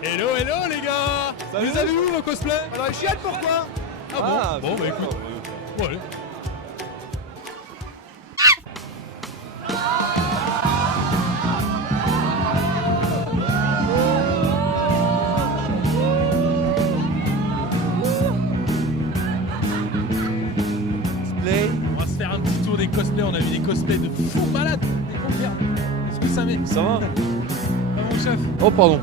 Hello, hello les gars. Salut. Vous avez où vos cosplays? Alors il chiale pourquoi? Ah bon, bon bah écoute. Bon, allez. On va se faire un petit tour des cosplays, on a vu des cosplays de fous malades, des confiants. Est-ce que ça met? Ça va? Ah mon chef. Oh pardon.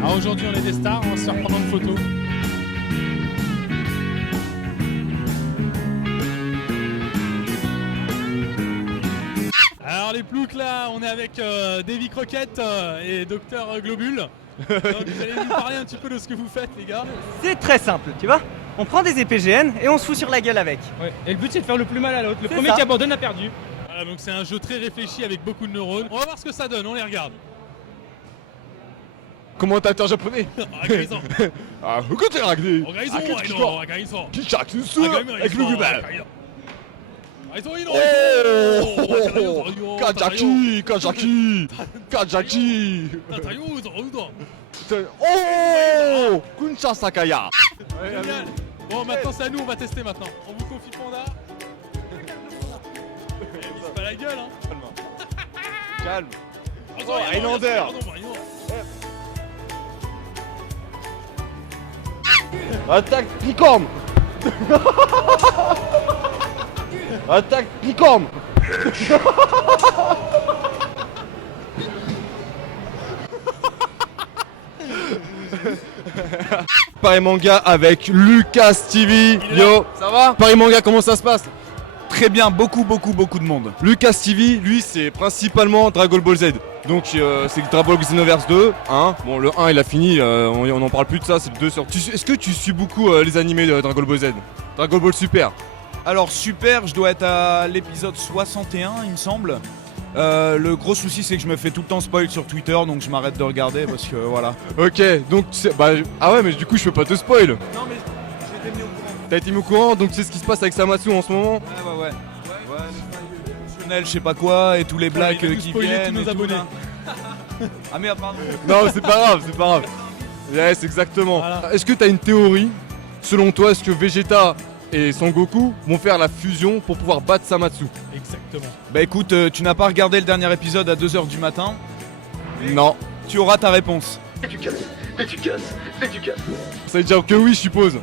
Alors aujourd'hui on est des stars, on va se faire prendre une photo. Alors les ploucs là, on est avec Davy Croquette et Docteur Globule. Donc vous allez nous parler un petit peu de ce que vous faites les gars. C'est très simple, tu vois. On prend des épées GN et on se fout sur la gueule avec. Ouais. Et le but c'est de faire le plus mal à l'autre. Le C'est premier ça. qui abandonne a perdu. Voilà, donc c'est un jeu très réfléchi avec beaucoup de neurones. On va voir ce que ça donne, on les regarde. Commentateur japonais. Organisons. Ah, écoutez, Ragné. Organisons, organisons. Avec le Gubal. Kajaki, Kajaki. Oh, Kuncha Sakaya. Génial. Bon maintenant c'est à nous, on va tester maintenant. On vous confie Panda. C'est pas la gueule hein. Calme. Attends, Oh, Highlander. pardon, pardon. Attaque licorne. Attaque licorne. Paris Manga avec Lucas TV. Yo, ça va? Paris Manga, comment ça se passe? Très bien, beaucoup de monde. Lucas TV, lui, c'est principalement Dragon Ball Z. Donc c'est Dragon Ball Xenoverse 2, hein. Bon, le 1 il a fini, on en parle plus de ça, c'est le 2 sur. Est-ce que tu suis beaucoup les animés de Dragon Ball Z? Dragon Ball Super? Alors super, je dois être à l'épisode 61 il me semble. Le gros souci c'est que je me fais tout le temps spoil sur Twitter, donc je m'arrête de regarder parce que voilà. Ok, donc bah, ah ouais, mais du coup je peux pas te spoil. Non mais j'ai été mis au courant. T'as été mis au courant, donc tu sais ce qui se passe avec Samatsu en ce moment? Ouais, je sais pas quoi, et tous les blagues il a tout qui spoilé viennent tous nos et tout, abonnés. là. Ah merde, pardon. Non, c'est pas grave, c'est pas grave. Yes, exactement. Voilà. Est-ce que t'as une théorie? Selon toi, est-ce que Vegeta et Son Goku vont faire la fusion pour pouvoir battre Samatsu? Exactement. Bah écoute, tu n'as pas regardé le dernier épisode à 2h du matin, Non. tu auras ta réponse. Ça veut dire que oui, je suppose.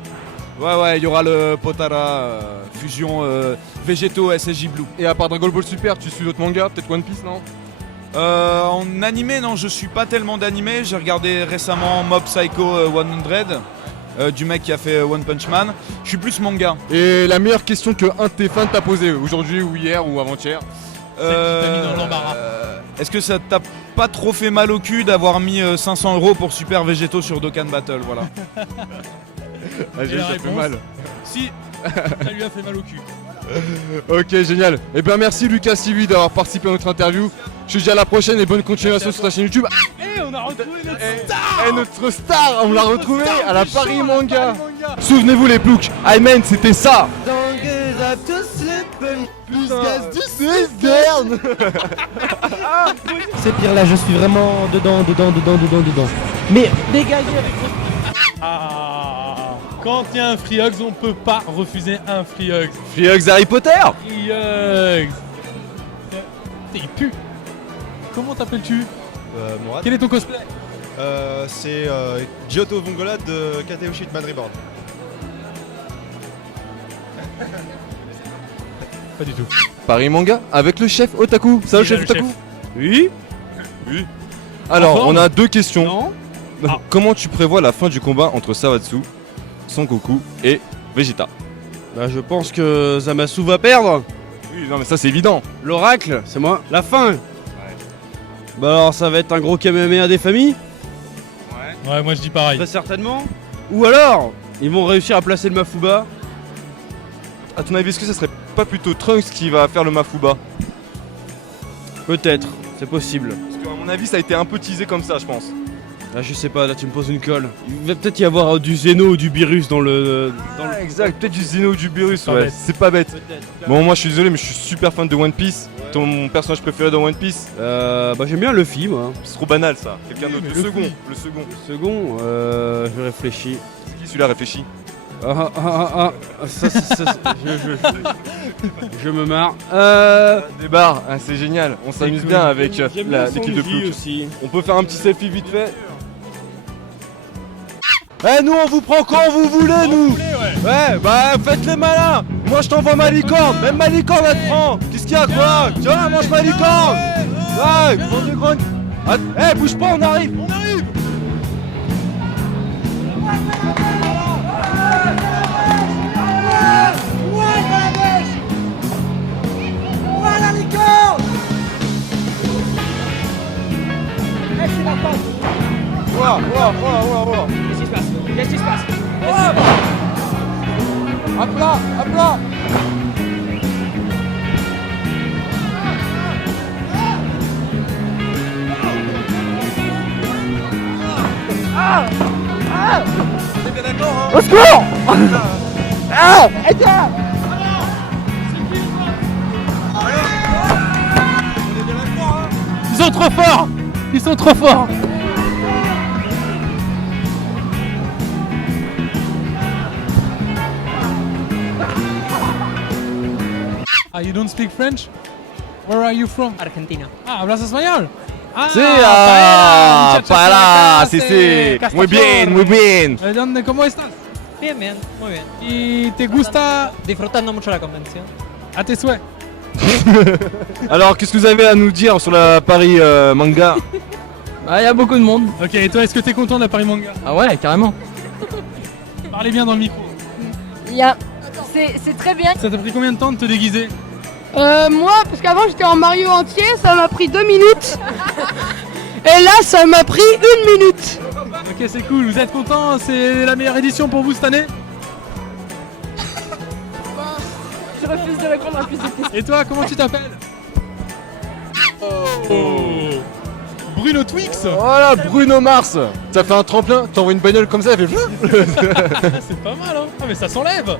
Ouais, il y aura le Potara fusion Végétaux SSJ Blue. Et à part Dragon Ball Super, tu suis d'autres mangas? Peut-être One Piece, non? En animé, non, je suis pas tellement d'animé. J'ai regardé récemment Mob Psycho 100 du mec qui a fait One Punch Man. Je suis plus manga. Et la meilleure question que un de tes fans t'a posée aujourd'hui ou hier ou avant-hier? Celle qui t'a mis dans l'embarras. Est-ce que ça t'a pas trop fait mal au cul d'avoir mis 500 € pour Super Végétaux sur Dokkan Battle? Voilà. Ah, Et la ça fait réponse? mal. Si, ça lui a fait mal au cul. Ok, génial. Et ben merci Lucas TV d'avoir participé à notre interview. Je te dis à la prochaine et bonne continuation sur ta chaîne YouTube. Eh, on a retrouvé notre Et notre star, on l'a retrouvé à la Paris Manga. Souvenez-vous les ploucs, Ayman c'était ça. Plus gaz du Cisterne. C'est pire là, je suis vraiment dedans. Mais dégagez avec votre... Quand il y a un Free Hugs, on peut pas refuser un Free Hugs. Free Hugs Harry Potter. Free Hugs. Il pue. Comment t'appelles-tu? Mourad. Quel est ton cosplay? C'est Giotto Vongola de Kateoshi de Madriboard. Pas du tout. Paris Manga avec le chef Otaku. Ça va le Il a chef le Otaku? Oui. Alors, En forme on a deux questions. Non. Ah. Comment tu prévois la fin du combat entre Savatsu, Son Goku et Vegeta? Bah je pense que Zamasu va perdre. Oui, non mais ça c'est évident. L'oracle, c'est moi. La fin. Bah alors ça va être un gros Kamehameha des familles, Ouais, moi je dis pareil. très certainement. Ou alors, ils vont réussir à placer le Mafuba. À ton avis, est-ce que ça serait pas plutôt Trunks qui va faire le Mafuba? Peut-être, c'est possible. Parce qu'à mon avis, ça a été un peu teasé comme ça, je pense. Là, je sais pas, là, tu me poses une colle. Il va peut-être y avoir du Zeno ou du Beerus dans le. Ah, exact, peut-être du Zeno ou du Beerus, Pas ouais, bête. c'est pas bête. Bon, moi je suis désolé, mais je suis super fan de One Piece. Ton personnage préféré dans One Piece? Bah, j'aime bien Luffy, moi. C'est trop banal ça. Quelqu'un d'autre. mais Le le second. Luffy. Le second. Le second, je réfléchis. C'est qui celui-là réfléchit? Je me marre. Des bars, hein, c'est génial. On s'amuse bien avec J'aime bien l'équipe de Sanji Plouc. aussi. On peut faire un petit selfie vite fait. Eh nous on vous prend quand vous voulez nous. Ouais bah faites les malins. Moi je t'envoie ma licorne. Même ma licorne elle te prend. Qu'est-ce qu'il y a quoi? Tiens mange ma licorne. Ouais prends des grandes. Eh bouge pas on arrive. On arrive. Qu'est-ce qui se passe? À plat, à plat. Ils sont trop forts. Ils sont trop forts. Ah, you don't speak French? Where are you from? Argentina. Ah, hablas español. Ah, Sí, paella, muchachos para, por acá, sí, sí. Castaflor. Muy bien, muy bien. ¿Dónde, cómo estás? Bien, bien, muy bien. ¿Y te gusta Disfrutando mucho la convención. a tes souhaits? Alors qu'est-ce que vous avez à nous dire sur la Paris Manga? Ah, y a beaucoup de monde. Ok, et toi, est-ce que t'es content de la Paris Manga? Ah ouais, carrément. Parlez bien dans le micro. C'est très bien. Ça t'a pris combien de temps de te déguiser? Moi, parce qu'avant j'étais en Mario entier, ça m'a pris 2 minutes. Et là, ça m'a pris 1 minute. Ok, c'est cool, vous êtes content? C'est la meilleure édition pour vous cette année? Je refuse de répondre à plus de questions. Et toi, comment tu t'appelles? Oh. Bruno Twix. Voilà, Bruno Mars. Ça fait un tremplin, t'envoies une bagnole comme ça, elle fait C'est pas mal, hein? Ah, mais ça s'enlève.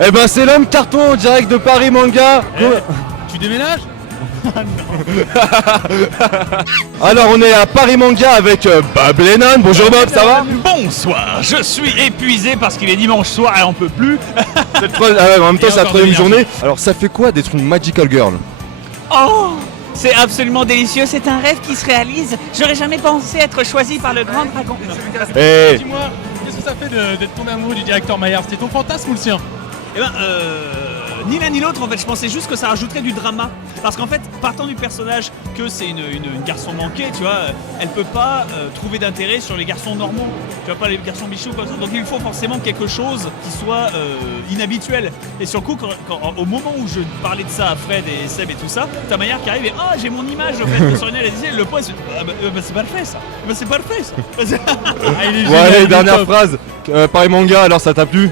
Eh ben c'est l'homme carton en direct de Paris Manga. Tu déménages? Alors on est à Paris Manga avec Bob Lennon. Bonjour Bob, ça va? Bonsoir, je suis épuisé parce qu'il est dimanche soir et on peut plus. C'est le en même temps Et c'est la encore troisième de l'énergie. journée. Alors ça fait quoi d'être une Magical Girl? Oh, c'est absolument délicieux, c'est un rêve qui se réalise. J'aurais jamais pensé être choisi par le grand dragon. Eh, Dis-moi, qu'est-ce que ça fait d'être tombé amoureux du directeur Maillard? C'était ton fantasme ou le sien? Eh ben, ni l'un ni l'autre en fait, je pensais juste que ça rajouterait du drama. Parce qu'en fait, partant du personnage que c'est une garçon manquée, tu vois, elle peut pas trouver d'intérêt sur les garçons normaux. Tu vois, pas les garçons bichous comme ça. Donc il faut forcément quelque chose qui soit inhabituel. Et sur le coup, au moment où je parlais de ça à Fred et Seb et tout ça, t'as Maillard qui arrive et j'ai mon image au fait sur une elle disait le point c'est parfait ça. C'est parfait ça. Ah, il est bon génial, il allez, est dernière top. phrase. Paris Manga, alors ça t'a plu?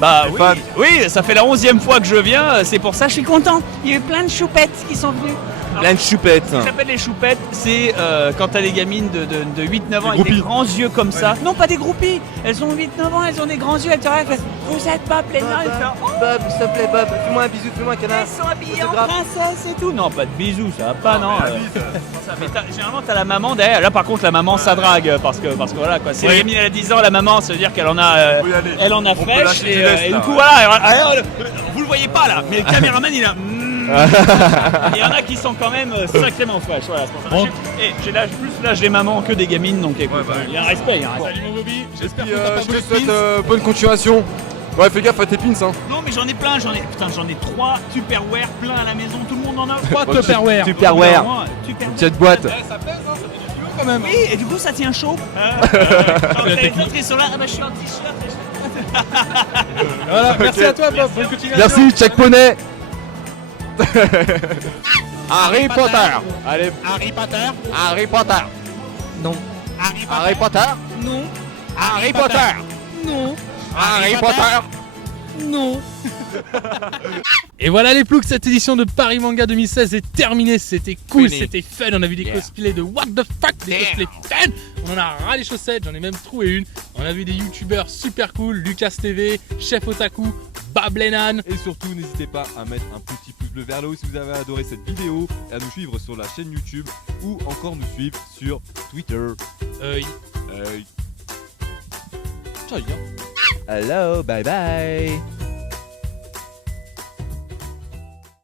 Bah T'es oui, fan? oui, ça fait la 11e fois que je viens, c'est pour ça que je suis content. Il y a eu plein de choupettes qui sont venues. Plein de choupettes. Ce qu'on appelle les choupettes, c'est quand t'as des gamines de 8-9 ans Des avec groupies. des grands yeux comme ça. Non, pas des groupies. Elles ont 8-9 ans, elles ont des grands yeux, elles te regardent, elles font, vous êtes pas plaignant, elles font, oh, Bob, s'il te plaît, Bob, fais-moi un bisou, fais-moi un canard. elles sont habillées en Autographe. princesse et tout. Non, pas de bisous, ça va pas, non. Ça, mais généralement, t'as la maman derrière. Là, par contre, la maman, ça drague parce que voilà quoi. Si la gamine elle a 10 ans, la maman, ça veut dire qu'elle en a, Faut y aller. elle en a On peut fraîche. lâcher Et, du lest, et là, du coup, ouais. voilà. Alors, vous le voyez pas là, mais le caméraman il a. Il y en a qui sont quand même sacrément fraîches. Voilà, c'est pour ça. Bon. Et j'ai plus l'âge des mamans que des gamines, donc écoute, il y a un respect. Il y a un respect. Salut mon Bobby, j'espère que Puis, t'as pas je te voulu souhaite spin. bonne continuation. Ouais, fais gaffe à tes pins hein. Non, mais j'en ai plein, j'en ai 3 Tupperware plein à la maison, tout le monde en a. 3 Tupperware. Tupperware. Tupperware. Petite boîte. Eh, ça pèse, hein, ça fait du kilo quand même. Oui, et du coup ça tient chaud. Genre, les autres ils sont là, ah bah je suis en t-shirt. Voilà, merci Ok. à toi Bob, bonne continuation. Merci, check poney. Harry Potter. Allez, Harry Potter. Harry Potter. Non. Harry Potter. Non. Harry Potter. Non. Harry Potter. Non. Et voilà les ploucs, cette édition de Paris Manga 2016 est terminée. C'était cool, Fini. c'était fun. On a vu des cosplays de what the fuck, des cosplays fun. On en a ras les chaussettes, j'en ai même trouvé une. On a vu des youtubeurs super cool, Lucas TV, Chef Otaku, Bablenan. Et surtout, n'hésitez pas à mettre un petit pouce bleu vers le haut si vous avez adoré cette vidéo et à nous suivre sur la chaîne YouTube ou encore nous suivre sur Twitter. Ciao les gars. Hello, bye bye.